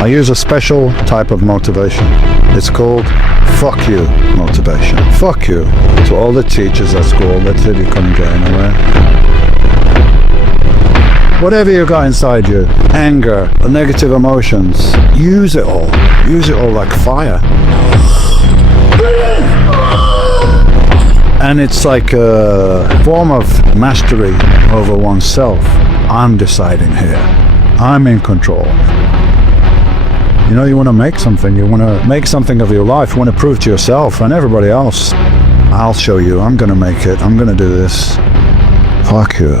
I use a special type of motivation. It's called fuck you motivation. Fuck you to all the teachers at school that said you couldn't get anywhere. Whatever you got inside you, anger, negative emotions, use it all. Use it all like fire. And it's like a form of mastery over oneself. I'm deciding here. I'm in control. You know, you want to make something. You want to make something of your life. You want to prove to yourself and everybody else, I'll show you. I'm going to make it. I'm going to do this. Fuck you.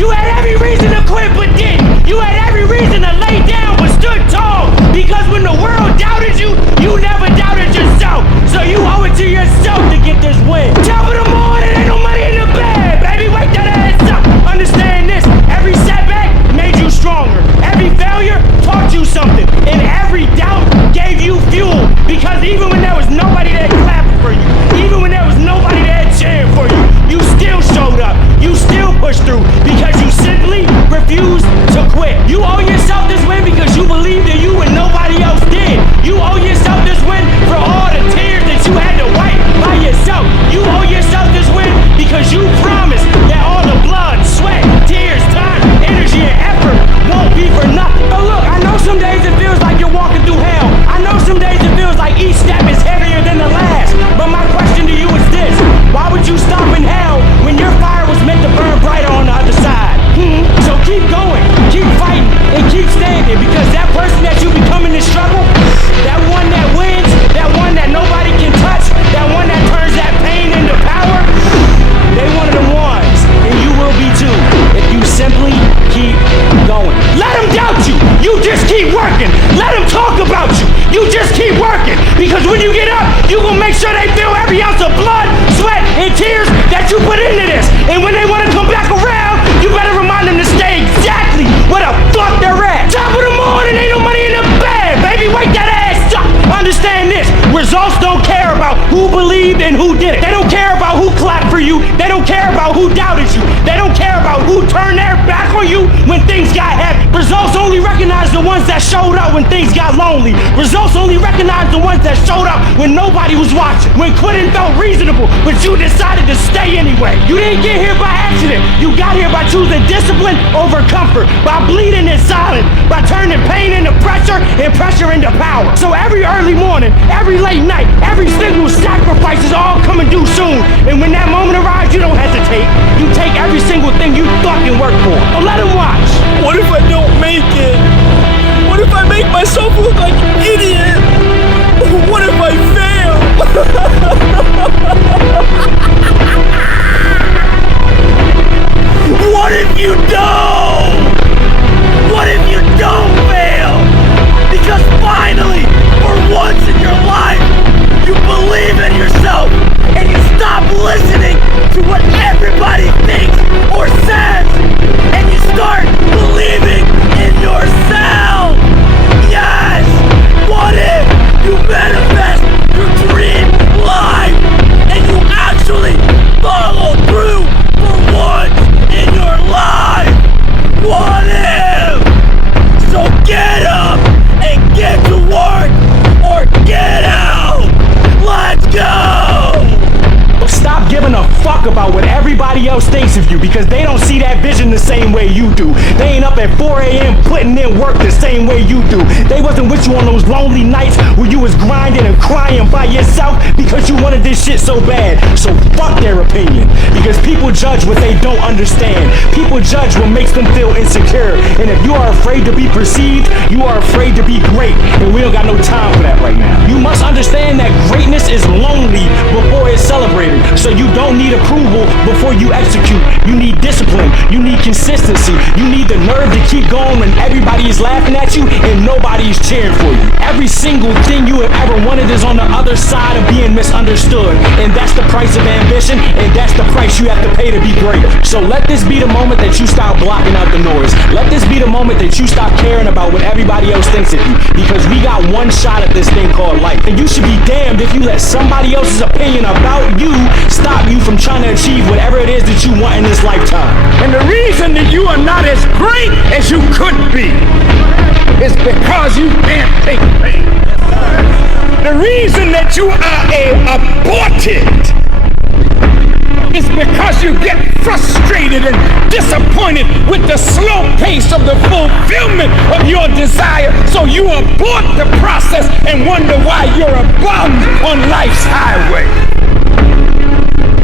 You had every reason to quit but didn't. You had every reason to lay down but stood tall. Because when the world doubted you, you never doubted yourself. So you owe it to yourself to get this win. Top of the morning, ain't no money in the bed. Baby, wake that ass up. Understand this. Every setback made you stronger. Every failure taught you something. And every doubt gave you fuel. Because even when there was nobody there clapping for you, even when there was nobody there cheering for you, you still showed up. You still pushed through. Because you simply refused to quit. You owe yourself this win because you believed in you and nobody else did. You owe yourself this win for all the tears that you had to wipe by yourself. You owe yourself this win because you promised that all the blood, sweat, tears, time, energy, and effort won't be for nothing. But look, I know some days it feels like you're walking through hell. I know some days it feels like each step is heavier than the last. But my question to you is this: why would you stop in hell when your fire was meant to burn brighter on the other side? So keep going, keep fighting, and keep standing, because that person that you become in this struggle, that one that wins, that one that nobody can touch, that one that turns that pain into power, they one of the ones, and you will be too, if you simply keep going. Let them doubt you, you just keep working. Let them talk about you, you just keep working, because when you get up, you gonna make sure they feel every ounce of blood, sweat, and tears that you put into this. And when they wanna come back around, you better remind them to stay exactly where the fuck they're at. Top of the morning, ain't no money in the bed. Baby, wake that ass up. Understand this: results don't care about who believed and who did it. They don't care about who clapped for you. They don't care about who doubted you. They don't care about who turned their back on you when things got heavy. Results only recognize the ones that showed up when things got lonely. Results only recognize the ones that showed up when nobody was watching. When quitting felt reasonable, but you decided to stay anyway. You didn't get here by accident. You got here by choosing discipline over comfort, by bleeding in silence, by turning pain into pressure and pressure into power. So every early morning, every late night, every single sacrifice is all coming due soon. And when that moment arrives, you don't hesitate. You take every single thing you fucking work for. So let them watch. What if I don't make it? What if I make myself look like an idiot? What if I fail? What if you don't? What if you don't fail? Because finally, for once in your life, you believe in yourself and you stop listening to what everybody thinks or says, and you start believing in yourself. Yes! What if you manifest your dream life and you actually follow through for once in your life? What if? So get up and get to work, or get out. Let's go! Stop giving a fuck about what everybody else thinks of you, because they don't see that vision the same way you do. They ain't up at 4 a.m. putting in work the same way you do. They wasn't with you on those lonely nights where you was grinding and crying by yourself because you wanted this shit so bad. So fuck their opinion, because people judge what they don't understand. People judge what makes them feel insecure. And if you are afraid to be perceived, you are afraid to be great. And we don't got no time for that right now. You must understand that greatness is lonely before it's celebrated. So you don't need approval before you execute. You need discipline. You need consistency. You need the nerve to keep going when everybody is laughing at you and nobody is cheering for you. Every single thing you have ever wanted is on the other side of being misunderstood. And that's the price of ambition, and that's the price you have to pay to be great. So let this be the moment that you stop blocking out the noise. Let this be the moment that you stop caring about what everybody else thinks of you. Because we got one shot at this thing called life. And you should be damned if you let somebody else's opinion about you stop you from trying to achieve whatever it is that you want in this lifetime. And the reason that you are not as great as you could be is because you can't take pain. The reason that you are aborted is because you get frustrated and disappointed with the slow pace of the fulfillment of your desire. So you abort the process and wonder why you're a bum on life's highway.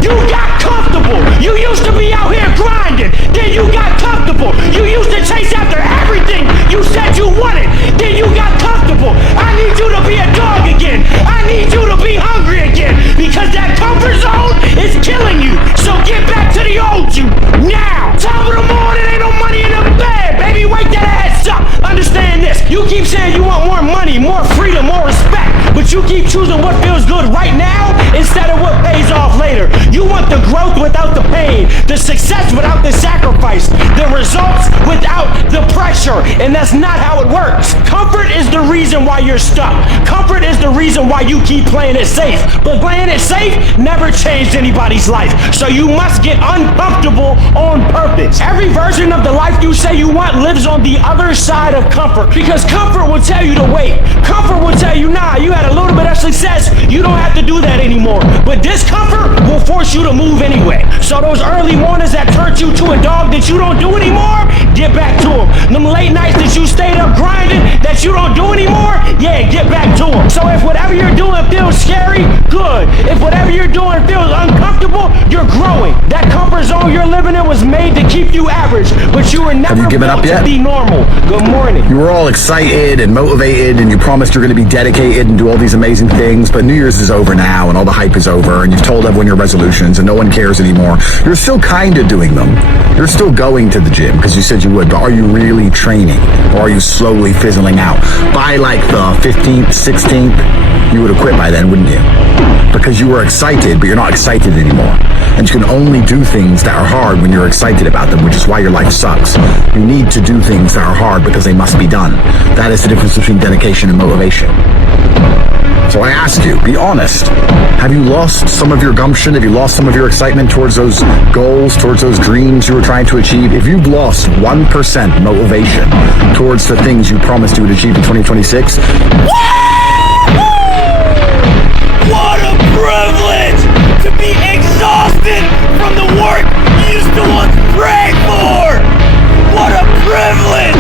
You got comfortable. You used to be out here grinding. Then you got comfortable. You used to chase after everything you said you wanted. Then you got comfortable. I need you to be a dog again. I need you to be hungry again. Because that comfort zone is killing you. So get back to the old you now. Top of the morning, ain't no money in the bed. Baby, wake that ass up. Understand this. You keep saying you want more money, more freedom, more respect. But you keep choosing what feels good right now instead of what pays off later. You want the growth without the pain, the success without the sacrifice, the results without the pressure, and that's not how it works. Comfort is the reason why you're stuck. Comfort is the reason why you keep playing it safe. But playing it safe never changed anybody's life. So you must get uncomfortable on purpose. Every version of the life you say you want lives on the other side of comfort. Because comfort will tell you to wait. Comfort will tell you, nah, you had a little bit of success, you don't have to do that anymore. But discomfort will force you to move anyway. So those early mornings that turned you to a dog that you don't do anymore, get back to them. Them late nights that you stayed up grinding that you don't do anymore, yeah, get back to them. So if whatever you're doing feels scary, good. If whatever you're doing feels uncomfortable, you're growing. That comfort zone you're living in was made to keep you average, but you were never built to be normal. Good morning. You were all excited and motivated, and you promised you're going to be dedicated and do all these amazing things, but New Year's is over now, and all the hype is over, and you've told everyone your resolutions, and no one cares anymore. You're still kind of doing them. You're still going to the gym because you said you would, but are you really training, or are you slowly fizzling out? By like the 15th, 16th, you would have quit by then, wouldn't you? Because you were excited, but you're not excited anymore. And you can only do things that are hard when you're excited about them, which is why your life sucks. You need to do things that are hard because they must be done. That is the difference between dedication and motivation. So I ask you, be honest. Have you lost some of your gumption? Have you lost some of your excitement towards those goals, towards those dreams you were trying to achieve? If you've lost 1% motivation towards the things you promised you would achieve in 2026, What a privilege to be exhausted from the work you used to once pray for! What a privilege